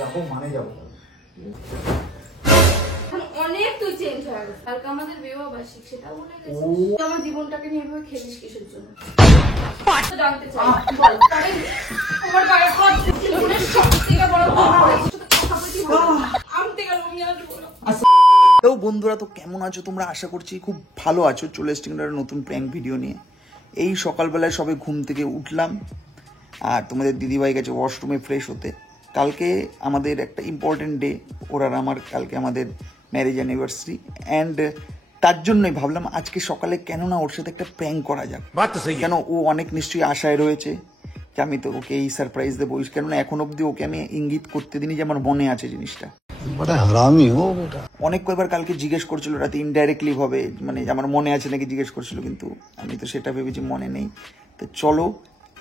যাবো মানে যাবো। অনেক তুই চেঞ্জ হয়ে গেছিস। কালকে আমাদের বিবাহবার্ষিক, সেটা ভুলে গেছিস? আমার জীবনটাকে নিয়ে এভাবে খেলিস কিসের জন্য? জানতে চাই, বল। আমার গায়ে হাত দিচ্ছিস, জীবনের সবথেকে বড় ভুল হয়েছে। কথা বলছি আমতে গেল আমি আর বলো। তো বন্ধুরা, তো কেমন আছো তোমরা? আশা করছি খুব ভালো আছো। চলে এসেছি একটা নতুন প্র্যাঙ্ক ভিডিও নিয়ে। এই সকালবেলায় সবে ঘুম থেকে উঠলাম, আর তোমাদের দিদিভাই গেছে ওয়াশরুমে ফ্রেশ হতে। কালকে আমাদের একটা ইম্পর্টেন্ট ডে, ওর আর আমার কালকে আমাদের ম্যারেজ অ্যানিভার্সারি, অ্যান্ড তার জন্যই ভাবলাম আজকে সকালে কেন না ওর সাথে একটা প্র্যাঙ্ক করা যাক। কেন, ও অনেক নিশ্চয়ই আশায় রয়েছে যে আমি তো ওকে এই সারপ্রাইজ দেবো। কেননা এখন অব্দি ওকে আমি ইঙ্গিত করতে দিইনি যে আমার মনে আছে জিনিসটা। অনেক কয়েকবার কালকে জিজ্ঞেস করছিল রাতে ইনডাইরেক্টলি ভাবে, মানে আমার মনে আছে নাকি জিজ্ঞেস করছিল, কিন্তু আমি তো সেটা ভেবেছি মনে নেই। তো চলো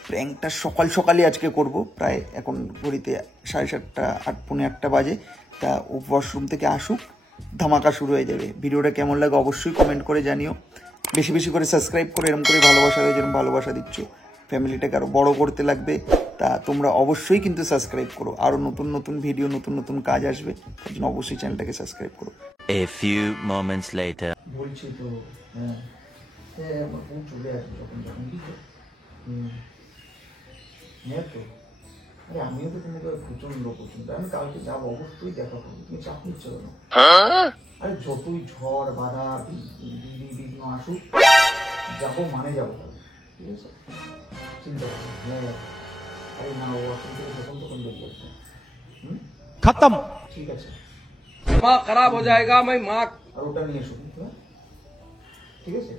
প্র্যাঙ্কটা সকাল সকালই আজকে করব। প্রায় এখন ঘড়িতে 7:30 8:45 বাজে। তা ও ওয়াশরুম থেকে আসুক, ধামাকা শুরু হয়ে যাবে। ভিডিওটা কেমন লাগে অবশ্যই কমেন্ট করে জানিও। বেশি বেশি করে সাবস্ক্রাইব করে এরকম করে ভালোবাসা দেয়, যেরকম ভালোবাসা দিচ্ছ। ফ্যামিলিটাকে আরও বড় করতে লাগবে, তা তোমরা অবশ্যই কিন্তু সাবস্ক্রাইব করো। আরও নতুন নতুন ভিডিও, নতুন নতুন কাজ আসবে, তার জন্য অবশ্যই চ্যানেলটাকে সাবস্ক্রাইব করো। A few moments later. বলছি তো, হ্যাঁ আমার ফোন চলে আসবে যখন যখন। কি তো হ্যাঁ তো, আরে আমিও তো তোমাকে প্রচন্ড পছন্দ। আমি কালকে যাবো, অবশ্যই দেখা করবো। তুমি চাপ নিচ্ছ কেন? আরে যতই ঝড় বাধা বিঘ্ন আসুক, যাবো মানে যাবো। ঠিক আছে, চিন্তা করো। হ্যাঁ, আরে না, ও আসুন থেকে যখন তখন বেরিয়ে আসবে। खत्म। ঠিক আছে, दिमाग खराब हो जाएगा। मैं माँ আর ওটা নিয়ে এসো কিন্তু। হ্যাঁ ঠিক আছে।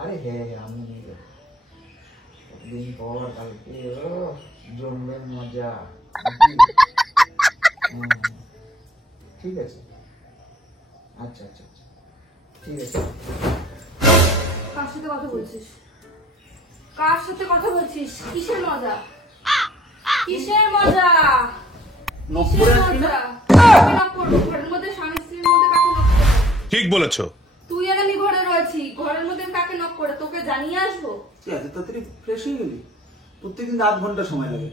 আরে হ্যাঁ হ্যাঁ, আমি নিয়ে যাবো। দিন পর কালকে জমবে মজা। ঠিক আছে, আচ্ছা আচ্ছা আচ্ছা, ঠিক আছে। কার সাথে কথা বলছিস? কার সাথে কথা বলছিস? কিসের মজা? কিসের মজা? কিসের মজা? কাকে নক করবো? ঘরের মধ্যে স্বামী স্ত্রীর মধ্যে কাকে নক করবো? ঠিক বলেছো। তুই আর আমি ঘরে রয়েছি, ঘরের মধ্যে কাকে নক করে তোকে জানিয়ে আসবো? তুই এত তাড়াতাড়ি ফ্রেশ হয়ে গেলি? প্রত্যেকদিন 8 ঘন্টা সময় লাগে।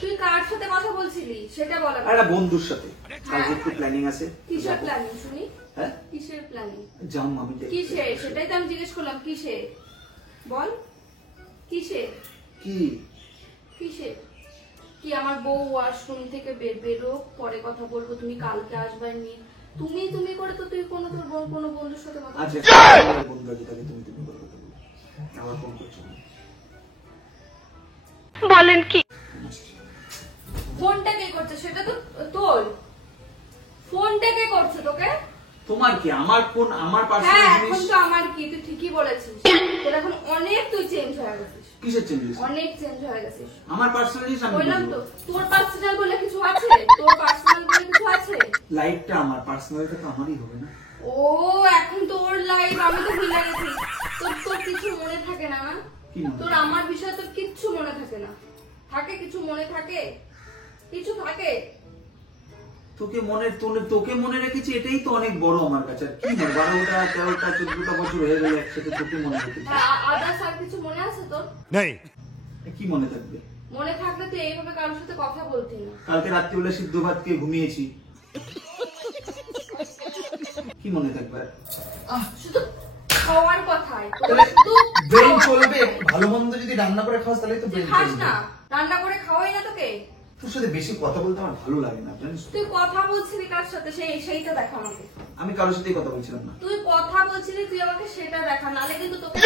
তুই কার সাথে কথা বলছিলি সেটা বল। একটা বন্ধুর সাথে কালকে একটু প্ল্যানিং আছে। কিসের প্ল্যানিং শুনি? হ্যাঁ, কিসের প্ল্যানিং? যাম আমি। কিসের? সেটাই তো আমি জিজ্ঞেস করলাম, কিসের বল। কিসের? কি কিসের? কি আমার বউ ওয়াশরুম থেকে বেরো, পরে কথা বলবো, তুমি কালকে আসবে নিয়ে তুমি তুমি করে তো তুই কোনো তোর কোনো বন্ধুর সাথে কথা আচ্ছা, বন্ধু আছে তাকে তুমি তুমি করে কথা বলো। আমার ফোন করছো বলেন কি? ফোনটা কে করছে? সেটা তো তোর। ফোনটা কে করছে তোকে? তোমার কি? আমার ফোন, আমার হ্যাঁ, পার্সোনাল এখন জিনিস। তো আমার কি, তুই ঠিকই বলেছিস। তোর এখন অনেক তুই চেঞ্জ হয়ে গেছিস। কিসের চেঞ্জ? অনেক চেঞ্জ হয়ে গেছিস। আমার পার্সোনাল জিনিস আমি বললাম বলবো। তো, তোর পার্সোনাল বলে কিছু আছে? তোর পার্সোনাল বলে কিছু আছে? লাইফটা আমার, পার্সোনালিটা তো আমারই হবে না? ও, এখন তোর লাইফ, আমি তো ভুলে গেছি। তোর তোর কিছু মনে থাকে না? কি মনে? তোর আমার বিষয়ে তোর কিচ্ছু মনে থাকে না? থাকে কিছু মনে থাকে? কিছু থাকে? তোকে মনে রেখেছি, এটাই তো অনেক বড় আমার কাছে। আর কি মনে, 12টা 13টা 14টা বছর হয়ে গেল একসাথে, তোকে মনে রেখেছি। আদার্স আর কিছু মনে আছে তোর? नहीं। কি মনে থাকবে? মনে থাকলে তুই এইভাবে কারোর সাথে কথা বলতি না। কালকে রাত্রিবেলা সিদ্ধ ভাত খেয়ে ঘুমিয়েছি। কি মনে থাকবে? শুধু খাওয়ার কথাই ব্রেন চলবে। ভালো মন্দ যদি রান্না করে খাওয়াস তাহলে তো ব্রেন খাস চলবে। না, রান্না করে খাওয়াই না তোকে। তোর সাথে বেশি কথা বলতে আমার ভালো লাগে না, জানিস? তুই কথা বলছিলি কার সাথে সেইটা দেখা আমাকে। আমি কারোর সাথেই কথা বলছিলাম না। তুই কথা বলছিলি, তুই আমাকে সেটা দেখা, নালে কিন্তু তোকে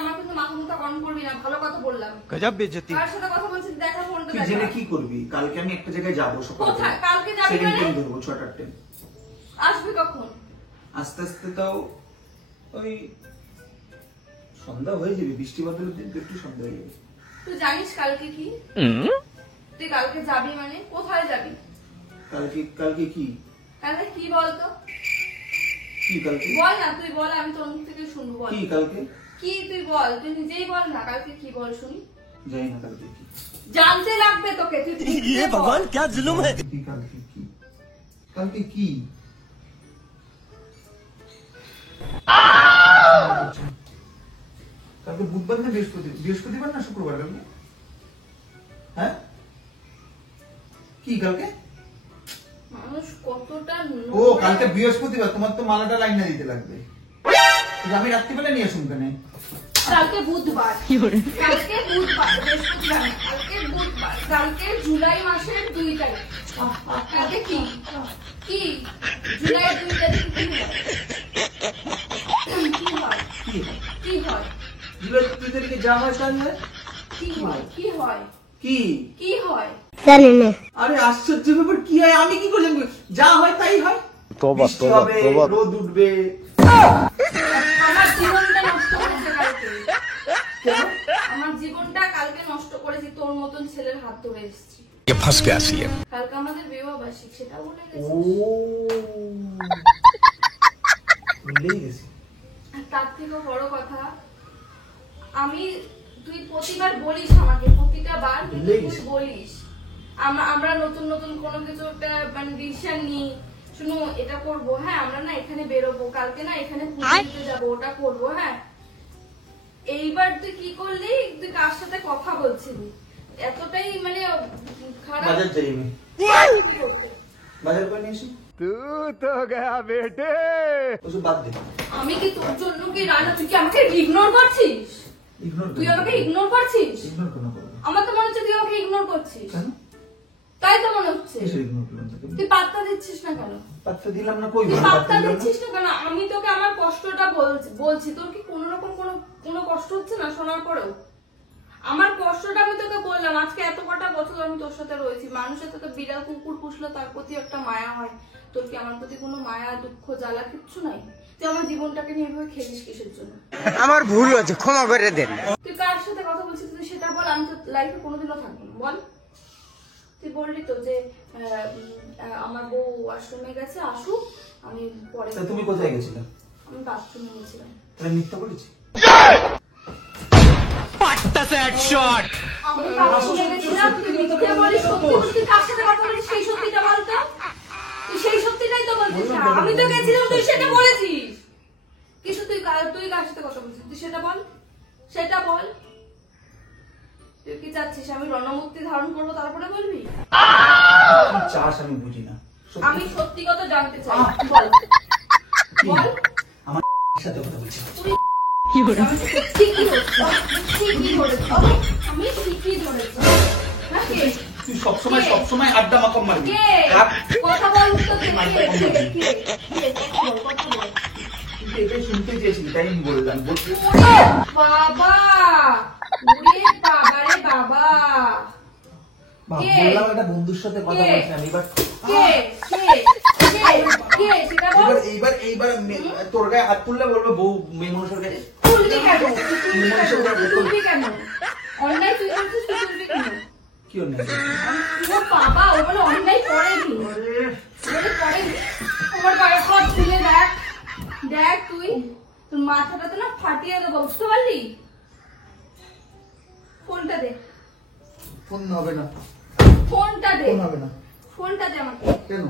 আমার কিন্তু মাথা মুথা গরম করবি না। ভালো কথা বললাম। गजब बेइज्जती। কার সাথে কথা বলছিস দেখা, ফোনটা তুই দেখা। জেনে কি করবি? কালকে আমি একটা জায়গায় যাবো সকালে। কোথায়? কালকে যাবি সেকেন্ড মানে? ট্রেন ধরবো 6টা ট্রেন। আসবি কখন? আস্তে আস্তে তাও ওই সন্ধ্যা হয়ে যাবে। বৃষ্টি বাদলের দিন তো একটু সন্ধ্যা হয়ে যাবে। তুই জানিস কালকে কি? তুই কালকে যাবি মানে কোথায় যাবি? কালকে কি? কালকে কি বলতো? কি কালকে? বল না, তুই বল, আমি তোর মুখ থেকে শুনবো। বল কি কালকে? কি তুই বল, তুই নিজেই বল না। কালকে কি বল শুনি? জানি না কালকে কি। জানতে লাগবে তোকে। তুই ये भगवान क्या जुल्म है। কি কালকে কি? কালকে কি? কালকে বুধবার না বৃহস্পতিবার না শুক্রবার? কালকে হ্যাঁ কি কালকে? মানুষ কতটা ও কালকে বৃহস্পতিবার, তোমার তো মালাটা লাইনে দিতে লাগবে। আমি রাত্রিবেলা নিয়ে আসুন কেন? কালকে বুধবার, কালকে বুধবার, বৃহস্পতিবার না, কালকে বুধবার, কালকে জুলাই মাসের 2 তারিখ। কালকে কি কি জুলাই 2 তারিখ কি হয়? কি হয়? জুলাই 2 তারিখে যা হয় তাই হয়। কি হয়? কি হয়? কি কি হয়? আরে আশ্চর্য ব্যাপার, কি হয় আমি কি করলাম? যা হয় তাই হয়। तौबा বৃষ্টি तौबा হবে, तौबा রোদ উঠবে। আমার জীবনটা নষ্ট করেছে কালকে। আমার জীবনটা কালকে নষ্ট করেছি তোর মতন ছেলের হাত ধরে এসেছি। কালকে আমাদের বিবাহ বার্ষিক, সেটা বলে ও গেছিস। ভুলেই গেছি। আর তার থেকেও বড় কথা, তুই প্রতিবার বলিস আমাকে, প্রতিটা বার কিন্তু তুই বলিস আমরা নতুন নতুন কোনো কিছু একটা মানে ডিসিশন নিই, শুনো এটা করবো, হ্যাঁ আমরা না এখানে বেরোবো, কালকে না এখানে পুজো দিতে যাবো, ওটা করবো, হ্যাঁ। এইবার তুই কি করলি? তুই কার সাথে কথা বলছিলি? এতটাই মানে খারাপ। বাজার যাই আমি, কি করতে? বাজার করে নিয়ে আসি। तू तो गया बेटे ওসব বাদ দে। আমি কি তোর জন্য কি রান্না? তুই কি আমাকে ইগনোর করছিস? ইগনোর তুই আমাকে ইগনোর করছিস? ইগনোর কেন করবো? আমার তো মনে হচ্ছে তুই আমাকে ইগনোর করছিস। কেন? তাই তো মনে হচ্ছে। কিসের ইগনোর করলাম তোকে? তুই পাত্তা দিচ্ছিস না কেন? পাত্তা দিলাম না, কই তুই বল পাত্তা দিলাম না? দিচ্ছিস না কেন? আমি তোকে আমার কষ্টটা বলছি, তোর কি কোনো রকম কোনো কষ্ট হচ্ছে না শোনার পরেও? আমার কষ্টটা আমি তোকে বললাম। আজকে এত কটা বছর আমি তোর সাথে রয়েছি, মানুষের তোকে বিড়াল কুকুর পুষলে তার প্রতি একটা মায়া হয়, তোর কি আমার প্রতি কোনো মায়া দুঃখ জ্বালা কিচ্ছু নাই? তুই আমার জীবনটাকে নিয়ে এভাবে খেলিস কিসের জন্য? আমার ভুল হয়েছে, ক্ষমা করে দেন। তুই কার সাথে কথা বলছিস তুই সেটা বল, আমি তো লাইফে কোনোদিনও থাকবো না। বল, তুই বললি তো যে আমার বউ ওয়াশরুমে গেছে, আসুক, আমি পরে। তা তুমি কোথায় গেছিলে? আমি বাথরুমে গেছিলাম। তাহলে মিথ্যা বলেছি? আমি বাথরুমে গেছিলাম, তুই মিথ্যে বলিস। সত্যি বলিস, তুই কার সাথে কথা বলিস সেই সত্যিটা বল তো। তুই সেই সত্যিটাই তো বলছিস না। আমি তো গেছিলাম, তুই সেটা বলেছিস। কিছু তুই কার সাথে কথা বলছিস তুই সেটা বল, সেটা বল। তুই কি চাচ্ছিস আমি রণমূর্তি ধারণ করবো তারপরে বলবি? কি চাস আমি বুঝি না। সত্যি আমি সত্যি কথা জানতে চাই, বল বল। আমার সাথে কথা বলছি। আমি ঠিকই ধরেছি। হ্যাঁ, কে? তুই সবসময় আড্ডা মাকম মারবি। কে? কথা বল তো, কে? কথা বল। তুই এটাই শুনতে চেয়েছিলি তাই আমি বললাম। ওরে বাবা, ওরে বাবা রে বাবা। কে? বললাম একটা বন্ধুর সাথে কথা কে? বলছিলাম। এবার কে? কে? কে? কে? সেটা বল। এইবার তোর গায়ে হাত তুললে বলবে বউ মেয়ে মানুষের গায়ে। তুলবি কেন? তুলবি কেন? অন্যায় তুই করছিস, তুই তুলবি কেন? কি অন্যায়? ও বাবা, ও বলে অন্যায় করেনি। আমার গায়ে হাত তুলে দেখ, দেখ তুই, তোর মাথাটা তো না ফাটিয়ে দেবো, বুঝতে পারলি? ফোনটা দে, ফোন হবে না, ফোনটা দে, ফোন হবে না। ফোনটা দে আমাকে, কেন?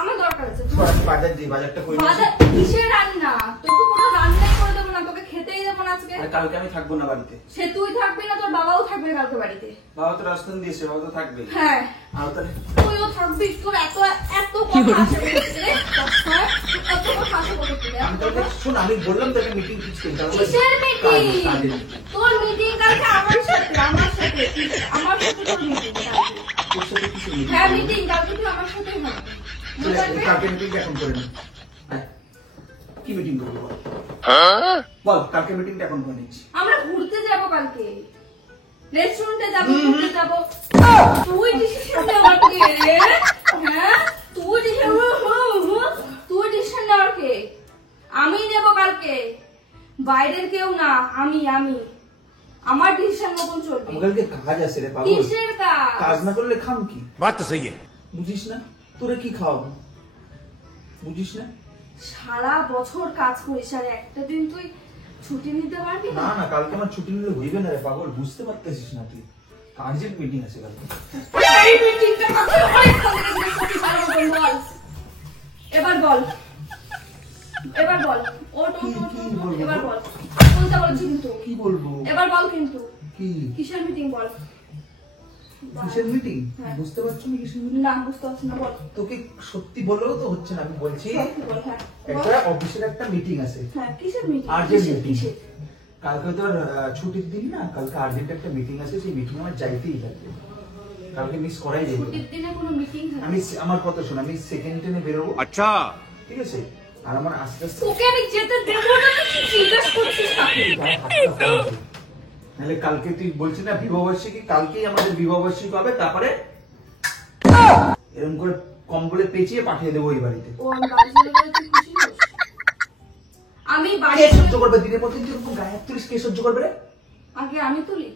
আমার দরকার আছে। বাজার দিই, বাজারটা করে নিয়ে আসি। বাজার কিসের রান্না? তোকে কোনো রান্নাই করে দেবো না, তোকে খেতেই দেবো না আজকে। আর কালকে আমি থাকবো না বাড়িতে। সে তুই থাকবি না, তোর বাবাও থাকবে না কালকে বাড়িতে। বাবা তো রাজস্থান দিয়েছে, বাবা তো থাকবে। হ্যাঁ, আর তাহলে তুইও থাকবি। তোর এত কথা আসে কোথা থেকে রে? হ্যাঁ? এত কথা আসে কোথা থেকে? আমি তাহলে শোন, আমি বললাম তো একটা মিটিং ফিক্স করতে হবে। কিসের মিটিং? কাজের। তোর মিটিং কালকে আমার সাথে তোর মিটিং কালকে। তোর সাথে কিছু মিটিং? হ্যাঁ, মিটিং কালকে তুই আমার সাথেই হবে। মনে থাকবে? কালকে মিটিং এখন করে নি। কি মিটিং করবো বল? বল, কালকে মিটিংটা এখন করে নিচ্ছি। আমরা ঘুরতে যাব কালকে, রেস্টুরেন্টে যাব, ঘুরতে যাব। তুই ডিসিশন নেওয়ার কে রে? হ্যাঁ, তুই ডিসিশন নেওয়ার কে? আমি নেব কালকে, বাইরের কেউ না। আমি আমার ডিসিশন মতন চলবে। আমার কালকে কাজ আছে রে পাগল। কিসের কাজ? কাজ না করলে খাম কি? बात तो सही है বুঝিস না? তোরে কি খাওয়াবো বুঝিস না? সারা বছর কাজ করিস আর একটা দিন তুই ছুটি নিতে পারবি না না? না, কালকে আমার ছুটি নিলে হইবে না রে পাগল, বুঝতে পারতেছিস না তুই। কাজের মিটিং আছে কালকে। এই মিটিংটা কাছে অনেক ভালো লেগেছে, সত্যি ভালো মতন বল। এবার বল, এবার বল। ওট, এবার বল। কোনটা বলছি কিন্তু? কি বলবো? এবার বল কিন্তু। কি? কিসের মিটিং বল? কিসের মিটিং হ্যাঁ। বুঝতে পারছো না কিসের মিটিং? না বুঝতে পারছি না, বল। তোকে সত্যি বললেও তো হচ্ছে না, আমি বলছি সত্যি বল, হ্যাঁ। বল। একটা অফিসের একটা মিটিং আছে, হ্যাঁ, কিসের মিটিং? Urgent meeting. কালকে তোর ছুটির দিন না, কালকে আর্জেন্ট একটা মিটিং আছে, সেই মিটিং আমার যাইতেই লাগবে, কালকে মিস করাই যাবে। ছুটির দিনে কোনো মিটিং থাকে? আমি আমার কথা শোন, আমি সেকেন্ড ট্রেনে বেরোবো, अच्छा ঠিক আছে? আর আমার আস্তে আস্তে তোকে আমি যেতে দেবো না, তুই জিজ্ঞাসা করছিস কাকে? গায়ে হাতটা হবে। নাহলে কালকে তুই বলছিস না বিবাহবার্ষিকী, কালকেই আমাদের বিবাহবার্ষিকী হবে, তারপরে এরকম করে কম্বলে পেঁচিয়ে পাঠিয়ে দেবো ওই বাড়িতে। ও আমি বাড়ি চলে গেলে তুই খুশি হোস? আমি বাড়ি কে সহ্য করবে দিনের পর দিন এরকম গায়ে হাত তুলিস? কে সহ্য করবে রে? আগে আমি তুলি,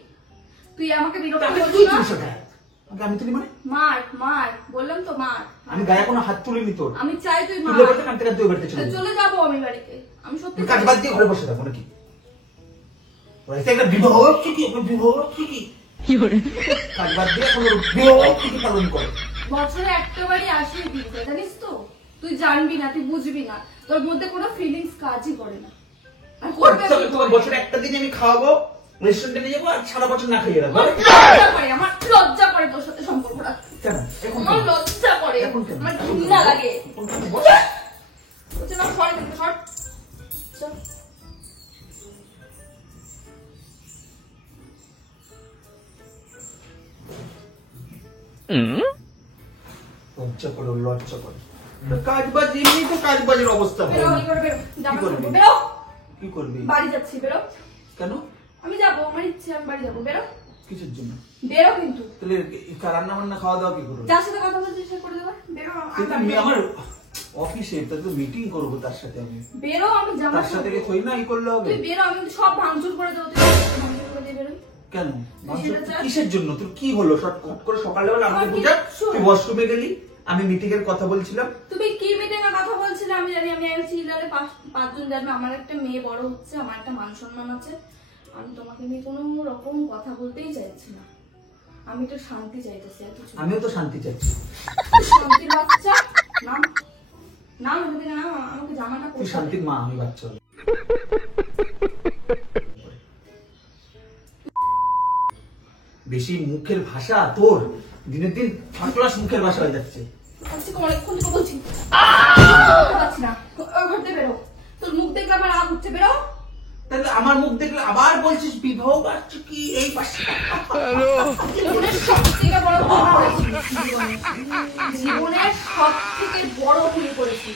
তুই আমাকে বিরক্ত তাহলে করছিস তুই না? তুলিস গায়ে হাত। আগে আমি তুলি মানে? মার মার, বললাম তো মার। আমি গায়ে কোনো হাত তুলিনি তোর। আমি চাই তুই মার। তুলে বলতে কানতে কানতে ওই বাড়িতে চলে যাবো। চলে যাবো আমি বাড়িতে, আমি সত্যি তুই কাজ বাদ দিয়ে ঘরে বসে থাকবো নাকি? বাড়িতে একটা বিবাহ হচ্ছে কি? একটা বিবাহ হচ্ছে কি? কাজ বাদ দিয়ে কোনো বিবাহ হচ্ছে কি পালন করে? বছরে একটা বাড়ি আসবে বিয়েতে, জানিস তো? তুই জানবি না, তুই বুঝবি না, তোর মধ্যে কোনো ফিলিংস কাজই করে না। আর করবে করতে হবে কি? তোমার, বছরে একটা দিন আমি খাওয়াবো, রেস্টুরেন্টে নিয়ে যাবো, আর সারা বছর না খাইয়ে রাখবো। আমার লজ্জা করে, আমার লজ্জা করে তোর সাথে সম্পর্ক রাখতে। কেন? এখন আমার কেন? লজ্জা করে, এখন কেন? আমার এখন ঘৃণা কেন? লাগে। এখন কেন? বল। বলছে না, সর এখান থেকে, সর। চল। লজ্জা করো, লজ্জা করো। কাজ বাজ এমনি তো কাজ বাজের অবস্থা হয় বেরো, না। এই করে বেরো, জামা করবি? কাপড় বেরো। কি করবি? বাড়ি যাচ্ছি, বেরো। কেন? আমি যাবো, আমার ইচ্ছে, আমি বাড়ি যাবো, বেরো। কিসের জন্য? বেরো কিন্তু। তাহলে রান্না বান্না খাওয়া দাওয়া কি করবো? যার সাথে কথা বলছিস সে করে দেবে, বেরো। কিন্তু আমি আমার অফিসে তাতে তো মিটিং করবো তার সাথে, আমি বেরো, আমি জামা তার সাথে কাপড়- থই না ই করলে হবে? তুই বেরো, আমি কিন্তু সব ভাঙচুর করে দেবো, তুই ভাঙচুর করে দিয়ে বেরো। কেন? সেটা চাস? কিসের জন্য? তোর কি হলো? শর্টকাট করে সকালবেলা আমাকে আমার বুঝা, কিচ্ছু তুই ওয়াশরুমে গেলি, আমি মিটিং এর কথা বলছিলাম। তুমি কি মিটিং এর কথা বলছিলে আমি জানি, আমি চিল্লারে পাঁচজন জানবে, আমার একটা মেয়ে বড় হচ্ছে, আমার একটা মান সম্মান আছে, আমি তোমাকে নিয়ে কোনো রকম কথা বলতেই চাইছি না, আমি একটু শান্তি চাইতেছি, আর কিছু না। আমিও তো শান্তি চাচ্ছি। শান্তির বাচ্চা, নাম নাম এখান থেকে নাম, আমাকে জামাটা তুই পরতে শান্তির মা, আমি বাচ্চা হলো। বেশি মুখের ভাষা তোর দিনের দিন ফার্স্ট ক্লাস মুখের ভাষা হয়ে যাচ্ছে। আজকে অনেকক্ষণ থেকে বলছি পাচ্ছি না, ওই ঘর থেকে বেরো, তোর মুখ দেখলে আমার রাগ উঠছে, বেরো। তাহলে আমার মুখ দেখলে আবার বলছিস বিবাহ বাচ্চা কি এই পাশে? জীবনের সব থেকে বড় ভুল করেছি, জীবনের সব থেকে বড় ভুল করেছি।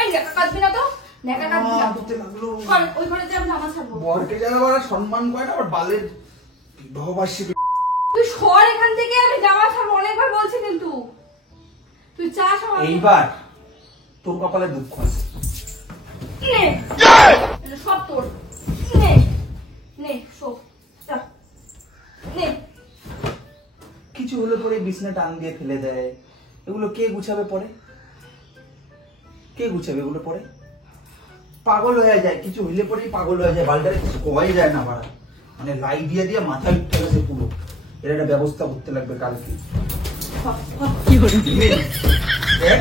এই নেকা কাঁদবি না তো, নেকা কাঁদবি না। দিতে লাগলো। সর, ওই ঘরে যে আমি জামা ছাড়বো। বরকে যারা ওরা সম্মান করে না, আবার বালের বিবাহ বার্ষিকী। তুই সর এখান থেকে, আমি জামা ছাড়বো, অনেকবার বলছি কিন্তু। তুই চাস আমার? এইবার তোর কপালে দুঃখ আছে। নে, এটা সব তোর। নে, নে, শোক, যা, নে। কিছু হলে পরে বিছনা টান দিয়ে ফেলে দেয়, এগুলো কে গুছাবে পরে? কে গুছাবে এগুলো পরে? পাগল হয়ে যায়, কিছু হইলে পরেই পাগল হয়ে যায়, বালটারে কিছু কোয়াই যায় না বাড়া, মানে লাই দিয়ে দিয়ে মাথায় উঠতে গেছে পুরো। এর একটা ব্যবস্থা করতে লাগবে কালকে। দেখ,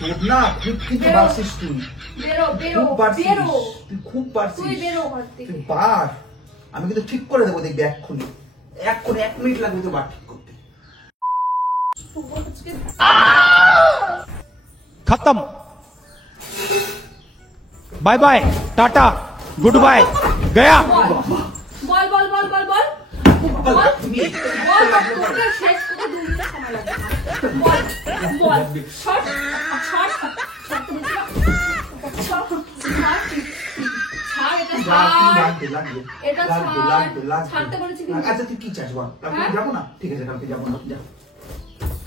তোর না খুব কিছু বাড়ছিস তুই, বেরো, বেরো, খুব বাড়ছিস, বেরো। তুই খুব বাড়ছিস। তুই বেরো ঘর থেকে। তুই বার, আমি কিন্তু ঠিক করে দেবো, দেখবি এক্ষুনি এক্ষুনি 1 মিনিট লাগবে তো বার ঠিক করতে। खत्म bye bye tata goodbye गया বল, বল, বল, বল, বল, বল। বল, তুমি বল, তোকে শেষ করতে 2 মিনিট সময় লাগবে। বল, বল, সর, সর, ছাড়তে বলছি না। সর, ছাড়, ছাড়, এটা ছাড়। লাগবে লাগবে এটা লাগবে ছাড়। লাগবে লাগবে। ছাড়তে বলেছি কিন্তু। আচ্ছা তুই কি চাস বল? কালকে হ্যাঁ? যাবো না? ঠিক আছে কালকে যাবো না, যা।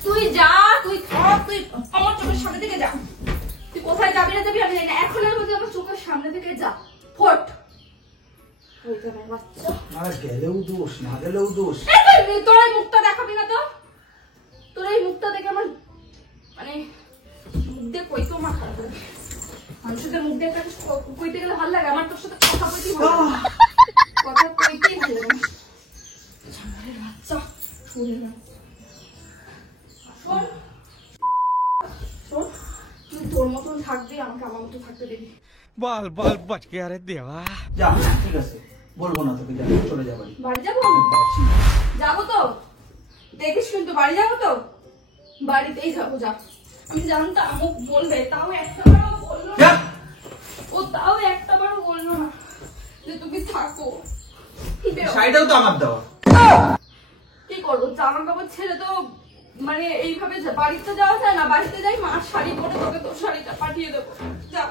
তুই যা, তুই থাক, তুই আমার চোখের সামনে থেকে যা। তুই কোথায় যাবি না যাবি আমি জানি না, এখনের মধ্যে আমার চোখের সামনে থেকে যা, ফট। ওই তো আমার বাচ্চা। আর গেলেও দোষ, না গেলেও দোষ। এই তুই তোর এই মুখটা দেখাবি না তো? তোর এই মুখটা দেখে আমার মানে মুখ দিয়ে কইতেও মাথা খারাপ লাগে। মানুষদের মুখ দিয়ে একটা কিছু কইতে গেলে ভালো লাগে, আমার তোর সাথে কথা কইতেই ভালো লাগে। কথা কইতেই ভালো লাগে। ঝামেলার বাচ্চা, শুনে না। শোন, শোন, তুই তোর মতন থাকবি, আমাকে আমার মতো থাকতে দিবি। बाल बाल बच गया रे देवा। যা ঠিক আছে, বলবো না তোকে, যা চলে যা বাড়ি। বাড়ি যাবো? যাবো তো, দেখিস কিন্তু বাড়ি যাবো তো, বাড়িতেই যাবো। যা, আমি জানতাম ও বলবে, তাও একটাবারও বললো না। ও তাও একটাবারও বললো না যে তুমি থাকো। শাড়িটাও তো আমার দেওয়া। কি করবো, জামা কাপড় ছেড়ে তো মানে এইভাবে বাড়িতে যাওয়া যায় না। বাড়িতে যাই, মার শাড়ি পরে তোকে তোর শাড়িটা পাঠিয়ে দেবো। যা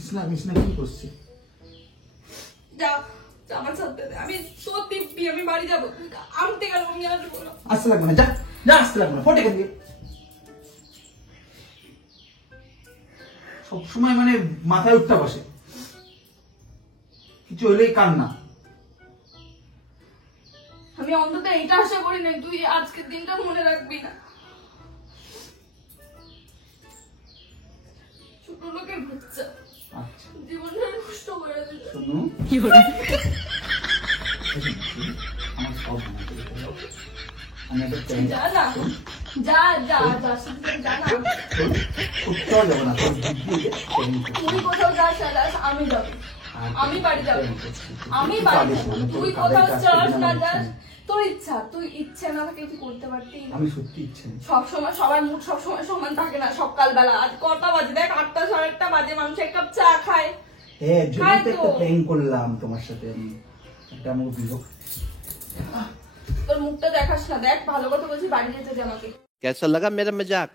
ইসলাম ইসলাম কি করছে? যা, জামা ছাড়তে দে। আমি তোর দিব্যি, আমি বাড়ি যাবো। তুই আনতে গেল, আমি আসবো না। আসতে লাগবে না, যা যা, আসতে লাগবে না, ফটে গেছে। সবসময় মানে মাথায় উঠতে বসে, কিছু হইলেই কান্না। আমি অন্তত এটা আশা করি না তুই আজকের দিনটা মনে রাখবি না। ছোট লোকের বাচ্চা, আচ্ছা জীবনটা নষ্ট করে দিল। শুনুন, আমার সব মনে পড়ে। আমি একটা প্ল্যান যা না, যা যা যা, শুধু যা না। কোথাও যাবো না, তোর দিদি তুই কোথাও যাস না যাস, আমি যাবো। আমি বাড়ি যাবো, আমি বাড়ি যাবো। তুই কোথাও যাস না যাস, তোর ইচ্ছা। তুই ইচ্ছে না থাকে তুই করতে পারতি না। আমি সত্যি ইচ্ছে নেই। সবসময় সবার মুড সবসময় সমান থাকে না। সকালবেলা আজ কটা বাজে দেখ, 8টা 8:30 বাজে, মানুষ এক কাপ চা খায়। হ্যাঁ, যদি খাই তো তো। একটা প্ল্যান করলাম তোমার সাথে, আমি একটা আমাকে বিরক্ত। তোর মুখটা দেখাস না, দেখ ভালো কথা বলছি, বাড়ি যেতে দে আমাকে। कैसा लगा मेरा मजाक?